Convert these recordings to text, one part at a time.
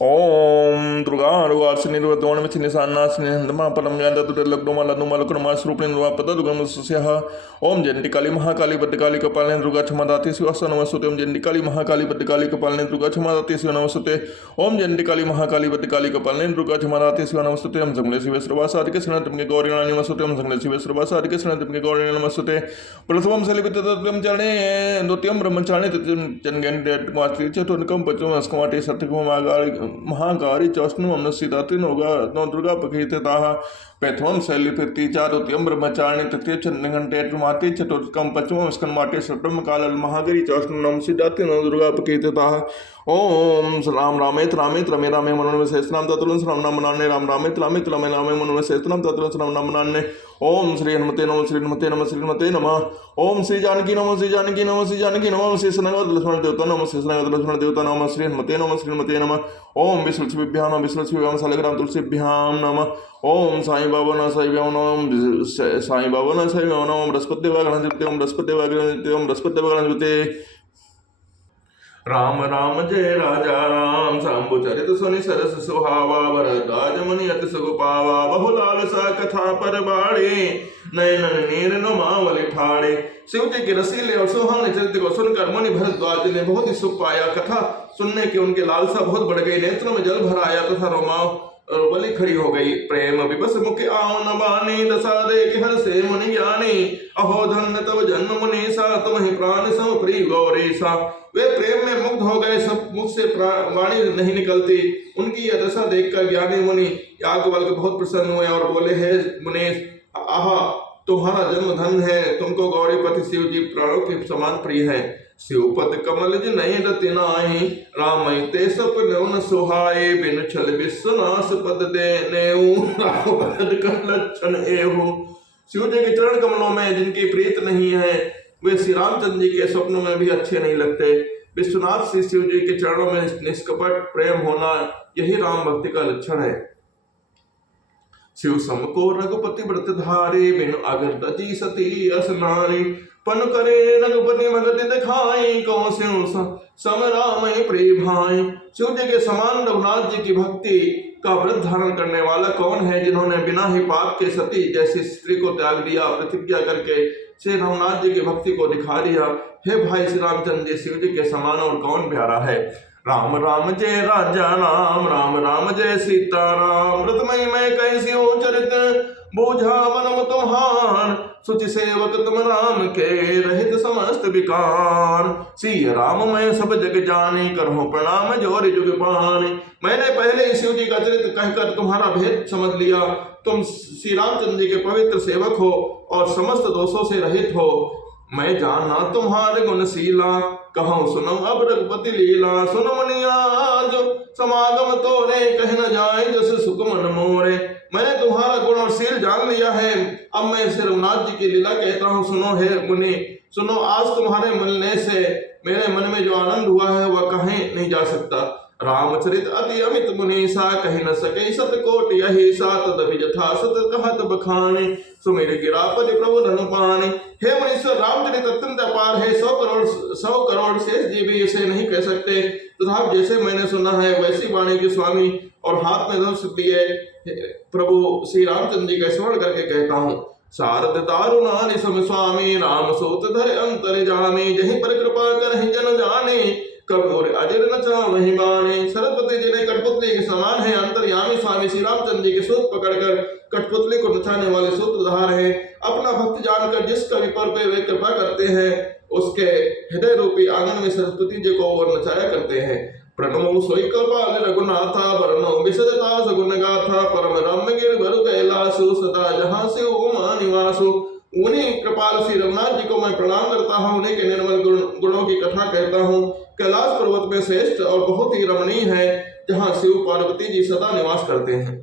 ओम दुर्गानुवासिनी दुर्गदोणमिथिनि सान्नासिनि हन्दमा परम ज्ञानदुर्लग्नमालनुमालकुर्मास्रूपिणि ओम जयंती काली महाकाली भद्रकाली कपालिनी दुर्गा क्षमा दाती शिवासा नमस्ते। ओम जयंती काली महाकाली भद्रकाली कपालिनी दुर्गा क्षमा दाती शिव नमस्ते। ओम जयंती काली महाकाली भद्रकाली कपालिनी दुर्गा क्षमा दाती शिव नमस्ते। हम जंगले शिव सर्वासादिके श्रीनाथम के गौरी नमस्ते। हम जंगले शिव सर्वासादिके श्रीनाथम के गौरी नमस्ते। प्रथमं सलिपितम चरणे द्वितीयं ब्रह्मचारिणी तृतीयं जनगण चतुर्थकं पंचमं अस्कमाटे सप्तकं महागारी चौष्णु अमनसीदात्री नौगा नौ दुर्गा पकीर्तिता प्रथमं शैलीपति चारुत्यम ब्रह्मचारिणी तृतीय चंद्रघंटे माते चतुर्थकम पंचमं स्कंदमाटे सप्तम काल महागरी चौष्णु नमसीदात्री नौ दुर्गा पकीर्तिता। ओम राम रामेत रामेत रमे रामे मनोरम सहस्रनाम तत्तुल्यं राम नाम मनान्य राम रामेत रामेत रमे रामे मनोरम सहस्रनाम तत्तुल्यं राम नाम मनान्य। ओम श्री हनुमते नमः श्री हनुमते नमः श्री हनुमते नमः। ओम श्री जानकी नमः श्री जानकी नमः श्री जानकी नमः श्री सनगत लक्ष्मण देवता नमः श्री सनगत लक्ष्मण देवता नमः श्री हनुमते नमः श्री हनुमते नमः। ओम विष्णुभ्याम नमः विष्णुभ्याम शालिग्राम तुलसीभ्याम नमः। ओम साईं बाबा न साईं नमः साईं बाबा न साईं नमः। बृहस्पति गणपति ओम बृहस्पति गणपति ओम बृहस्पति गणपति। राम राम जय राजा राम शंभु चरित सुनि सरस सुहावा भरद्वाज मुनि अति सुगुपावा बहुलाल सा कथा पर बाड़े नयन नीर नुमावली ठाड़े। शिव जी के रसीले और सुहावने चरित्र को सुनकर मुनि भरद्वाज ने बहुत ही सुख पाया। कथा सुनने की उनकी लालसा बहुत बढ़ गई। नेत्रों में जल भर आया तथा रोमाव बलि खड़ी हो गई। प्रेम विबस मुख आओ न बानी दशा देख हर से मुनि ज्ञानी अहो धन्य तब जन्म मुनीसा तुम ही प्राण सम प्रिय गौरीसा। वे प्रेम में मुग्ध हो गए। सब मुख से वाणी नहीं निकलती। उनकी यह दशा देखकर ज्ञानी मुनि याज्ञवल्क्य बहुत प्रसन्न हुए और बोले, हे मुनीश, आहा तुम्हारा जन्म धन है। तुमको गौरीपति शिव जी प्राणों के समान प्रिय है। शिवपद कमल जी नहीं रति नाहि राम ते सपन सुहाए बिन छल विश्वनाश पद देने लक्षण एहु। शिव जी के चरण कमलों में जिनकी प्रीत नहीं है वे श्री रामचंद्र जी के स्वप्नों में भी अच्छे नहीं लगते। विश्वनाथ श्री शिव जी के चरणों में निष्कपट प्रेम होना यही राम भक्ति का लक्षण है। शिव सम को रघुपति व्रत धारे बिन अगर दची सती असनारी पन करे रघुपति मगति दिखाई कौ शिव सम राम प्रिय भाई। शिव जी के समान रघुनाथ जी की भक्ति का व्रत धारण करने वाला कौन है जिन्होंने बिना ही पाप के सती जैसी स्त्री को त्याग दिया, प्रतिज्ञा करके श्री रघुनाथ जी की भक्ति को दिखा दिया। हे भाई श्री रामचंद्र जी, शिव जी के समान और कौन प्यारा है। राम राम जय राजा राम राम राम जय सीता राम। व्रतमयी मैं कैसी हो चरित बूझा मनम तुम्हार सुचि सेवक तुम राम के रहित समस्त विकार। सिय राम मैं सब जग जाने करहूं प्रणाम जोर जुग पाने। मैंने पहले ही शिव जी का चरित्र कहकर तुम्हारा भेद समझ लिया। तुम श्री रामचंद्र जी के पवित्र सेवक हो और समस्त दोषों से रहित हो। मैं जाना तुम्हारे गुणशीला कहूँ सुनो अब रघुपति लीला। सुन मुनिया जो समागम तोरे कह न जाए जस सुख मन मोरे। मैंने तुम्हारा गुण और शील जान लिया है। अब मैं श्री रघुनाथ जी की लीला कहता हूँ। सुनो हे मुनि, सुनो आज तुम्हारे मिलने से मेरे मन में जो आनंद हुआ है वह कहीं नहीं जा सकता। रामचरित अति अमित मुनीसा कही न सके सत कोट यही सा तदपि यथा सत कहत बखाने सुमिर गिरापति प्रभु धनु पाने। हे मुनीश्वर, रामचरित अत्यंत अपार है। 100 करोड़ शेष जी भी इसे नहीं कह सकते। तथा जैसे मैंने सुना है वैसी वाणी के स्वामी और हाथ में धनुष लिए प्रभु श्री रामचंद्र जी का स्मरण करके कहता हूँ। शारद दारुणानि सम स्वामी राम सोत धर अंतर जामी। जहीं पर कृपा कर जन जाने कबूर अजर न चाहि बाणे। सरस्वती जी ने कठपुतली के समान है। अंतर्यामी स्वामी श्री रामचंद्र जी के सूत पकड़कर कठपुतली को नचाने वाले सूत्रधार है। अपना भक्त जानकर जिस कवि पर वे कृपा करते हैं उसके हृदय रूपी आंगन में सरस्वती जी को और नचाया करते हैं। प्रणमो सोई कृपाल रघुनाथा वर्णो विशदता सगुण गाथा परम रम्य गिरवर कैलासु सदा जहाँ से उमा निवासु। उन्हीं कृपाल श्री रघुनाथ जी को मैं प्रणाम करता हूँ। उन्हीं के निर्मल गुणों की कथा कहता हूँ। कैलाश पर्वत में श्रेष्ठ और बहुत ही रमणीय है जहाँ शिव पार्वती जी सदा निवास करते हैं।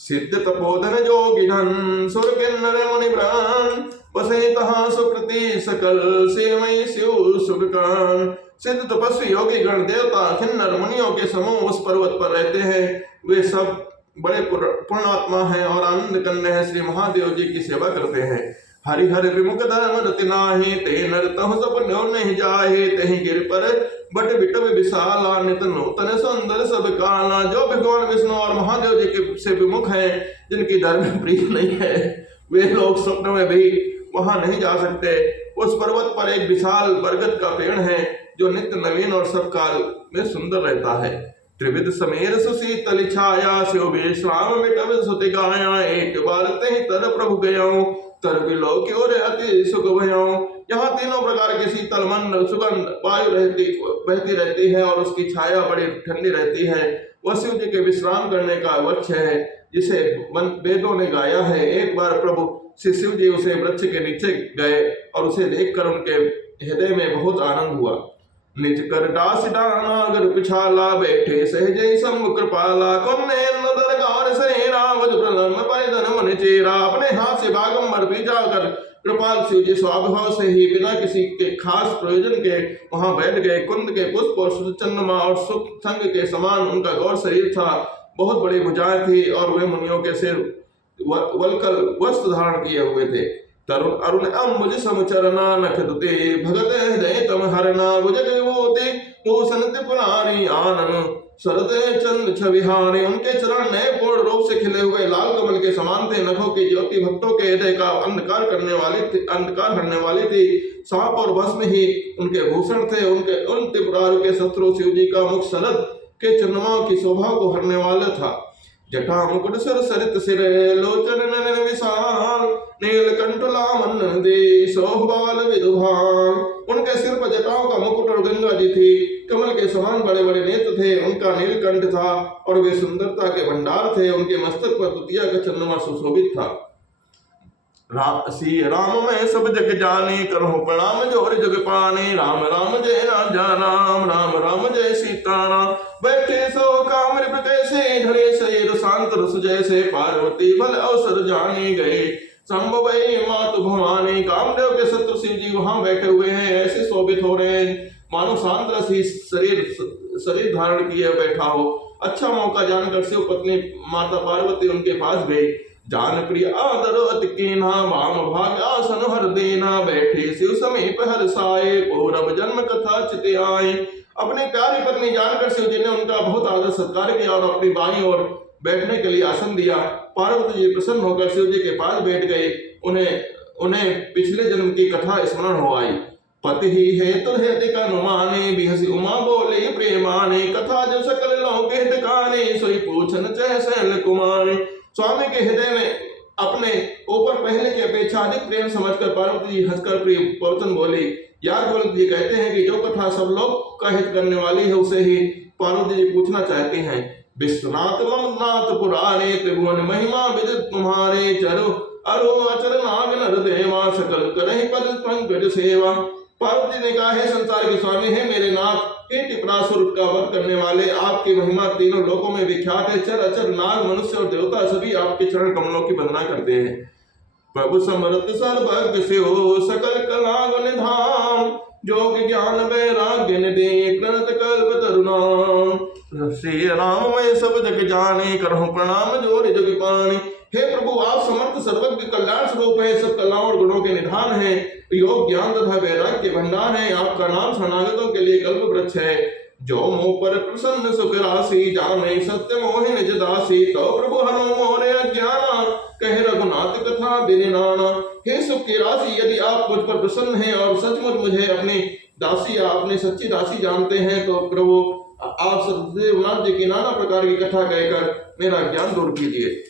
सिद्ध तपोधन जोगी धन सुर किन्नर मुनि प्राण बसे तहाँ सुकृति सकल सेवई शिव सुखकान। सिद्ध तपस्वी योगी गण देवता किन्नर मुनियों के समूह उस पर्वत पर रहते हैं। वे सब बड़े पुण्यात्मा हैं और आनंद करने हैं श्री महादेव जी की सेवा करते हैं। हरिहर विमुख धर्म रति नाहि, ते नर तहु सब न्यो नहीं जाहे। तहि गिर पर बट बिटब विशाला, नित नूतन सुंदर सब काला। जो भगवान विष्णु और महादेव जी के से विमुख हैं, जिनकी धर्म प्रिय नहीं है, वे लोग स्वप्न में भी वहां नहीं जा सकते। उस पर्वत पर एक विशाल बरगद का पेड़ है, जो नित्य नवीन और सब काल में सुंदर रहता है। त्रिविध समेर सुशीतल छाया, शिव विश्राम मिटब सुति गाया। एक बार तहि तर प्रभु गयाऊं, तर बिलो की ओर अति सुख भयाऊं। यहाँ तीनों प्रकार के शीतल मंद सुगंध वायु बहती रहती है, और उसकी छाया बड़ी ठंडी रहती है। वह शिव जी के विश्राम करने का वृक्ष है, जिसे वेदों ने गाया है। एक बार प्रभु श्री शिव जी उसे वृक्ष के नीचे गए, और उसे देखकर उनके हृदय में बहुत आनंद हुआ। निज कर दास डानागर पिछाला, बैठे सहजे सम्मुख कृपाला। कौने नदर गौर से राम प्रलम परिधन मन चेरा। अपने हाथ से बागंबर भी जाकर कृपाल शिव जी स्वभाव से ही बिना किसी के खास प्रयोजन के वहां बैठ गए। कुंद के पुष्प और चंद्रमा और सुख संग के समान उनका गौर शरीर था। बहुत बड़ी भुजाएं थी, और वे मुनियों के सिर वलकल वस्त्र धारण किए हुए थे। तरुण अरुण अम्बुज समचरना, नख दुते भगत हृदय तम हरना। भुजग विभूति भूषण त्रिपुरारी, आनन शरद चंद छविहारी। उनके चरण नए पूर्ण रूप से खिले हुए लाल कमल के समान थे। नखों की ज्योति भक्तों के हृदय का अंधकार करने वाली थी। सांप और भस्म ही उनके भूषण थे। उनके उन त्रिपुरारी के शत्रु शिव जी का मुख शरद के चंद्रमाओं की शोभा को हरने वाला था। जटा मुकुट सर सरित सिर, लोचन नयन विशाल। नीलकंठ लामन दे, शोभाल विदुभान। उनके सिर पर जटाओं का मुकुट और गंगा जी थी। कमल के समान बड़े बड़े नेत्र थे। उनका नीलकंठ था, और वे सुंदरता के भंडार थे। उनके मस्तक पर द्वितीया का चंद्रमा सुशोभित था। राम मैं सब जग जाने, करहु प्रणाम जोर जग पाने। राम राम जय राजा राम, राम राम जय सीताराम। बैठे सो कामृप कैसे, ढले शरीर शांत रस जैसे। पार्वती बल अवसर जाने गए, संभवई मातु भवानी। कामदेव के शत्रु शिव जी वहां बैठे हुए हैं, ऐसे शोभित हो रहे हैं मानो शांत रस ही शरीर धारण किए बैठा हो। अच्छा मौका जानकर शिव पत्नी माता पार्वती उनके पास गई। जान प्रिय आदर अति कीन्हा, वाम भाग आसन हर देना। बैठे शिव समीप हर साए, पूर्व जन्म कथा चित आए। अपनी प्यारी पत्नी जानकर शिव जी ने उनका बहुत आदर सत्कार किया, और अपनी बाईं ओर बैठने के लिए आसन दिया। पार्वती जी प्रसन्न होकर शिव जी के पास बैठ गई। उन्हें पिछले जन्म की कथा स्मरण हो आई। पति ही है तुल्हे अनुमाने, बिहसी उमा बोले प्रेमाने। कथा जो सकल लोक हित काने, सोई पूछन चह शैल कुमारी। स्वामी के हृदय में अपने ऊपर पहले की अपेक्षा अधिक प्रेम समझकर पार्वती जी हंसकर प्रिय प्रवचन बोली। याज्ञवल्क्य जी कहते हैं कि जो कथा सब लोग का हित करने वाली है, उसे ही पार्वती जी पूछना चाहते हैं। विश्वनाथ ममनाथ पुरारे, त्रिभुवन महिमा विदित तुम्हारे। चरो अरो अचर नाग नर देवा, सकल करहि पद पंकज सेवा। पार्वती ने कहा, है संसार के स्वामी है मेरे नाथ, हे टिपरासुर का वध करने वाले, आपकी महिमा तीनों लोकों में विख्यात है। चर अचर नाग मनुष्य और देवता सभी आपके चरण कमलों की वंदना करते हैं। प्रभु समर्थ सर्वज्ञ शिव, सकल कला गुण धाम। जोग ज्ञान वैराग्य निधि, प्रणत कल्प तरुणाम। श्री राम मैं सब जग जाने, करहु प्रणाम जोर जग पाने। हे प्रभु, आप समर्थ सर्वज्ञ कल्याण स्वरूप है, सब कलाओं और गुणों के निधान है, योग ज्ञान तथा वैराग्य के भंडार है। आपका नाम शरणागतों के लिए कल्प वृक्ष है। जो मोह पर प्रसन्न सुख राशि, जाने सत्य मोहि निज दासी। तो प्रभु हनु मोरे अज्ञाना, कहे रघुनाथ कथा बिरिनाना। हे सुख की राशि, यदि आप मुझ पर प्रसन्न हैं और सचमुच मुझे अपनी दासी या अपनी सच्ची दासी जानते हैं, तो प्रभु आप सदैव जी की नाना प्रकार की कथा कहकर मेरा ज्ञान दूर कीजिए।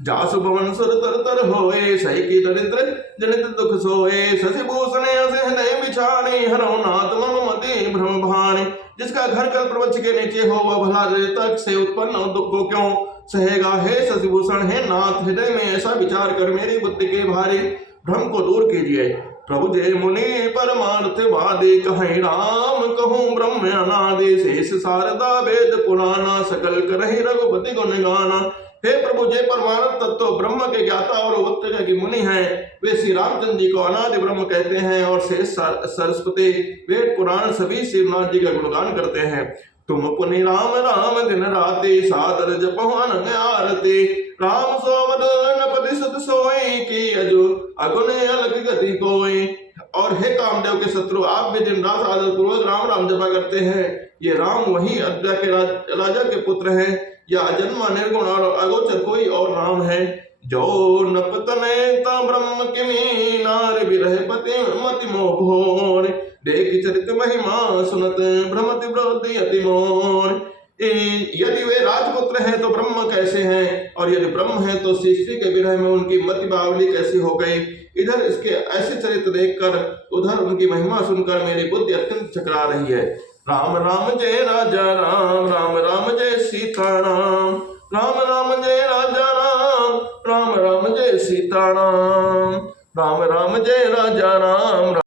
जासु भवन सुर तर तर होए, सही की दरिद्र जनित दुख सोए। शशि भूषण हृदय बिछाने, हरो नाथ मम मति भ्रम भाने। जिसका घर कल प्रवच के नीचे हो, वह भला तक से उत्पन्न दुख को क्यों सहेगा। हे शशि भूषण, हे नाथ, हृदय में ऐसा विचार कर मेरी बुद्धि के भारी भ्रम को दूर कीजिए। प्रभु जय मुनि परमार्थ वादे, कहीं राम कहूँ ब्रह्म अनादि। शेष शारदा वेद पुराना, सकल करहि रघुपति गुण गाना। हे प्रभु, जय परमार्थ तत्व ब्रह्म के ज्ञाता और उत्तम की मुनि हैं, वे श्री रामचंद्र जी को अनादि ब्रह्म कहते हैं। और शेष सरस्वती वेद पुराण सभी श्रीनाथ जी का गुणगान करते हैं। तुम पुनि राम राम दिन राते, सादर जपहु अनंग आरती। राम सो मद नपति सुत सोई, की अजो अगुन अलग गति कोई। और हे कामदेव के शत्रु, आप भी दिन रात आदर पूर्वक राम राम जपा करते हैं। ये राम वही अयोध्या के राजा के पुत्र हैं, या अजन्मा निर्गुण और अगोचर कोई और राम है। जो नपतने ता ब्रह्म किमी, नार बिरह पति मति मोह भोर। देख चरित महिमा सुनत, भ्रमति बुद्धि अति मोर। यदि वे राजपुत्र हैं तो ब्रह्म कैसे हैं, और यदि ब्रह्म हैं तो सृष्टि के विरह में उनकी मति बावली कैसी हो गई। इधर इसके ऐसे चरित्र देखकर, उधर उनकी महिमा सुनकर मेरी बुद्धि अत्यंत चकरा रही है। राम राम जय राजा राम, राम राम जय सीता राम। राम राम जय राजा राम, राम राम जय सीता राम। राम राम जय राजा राम।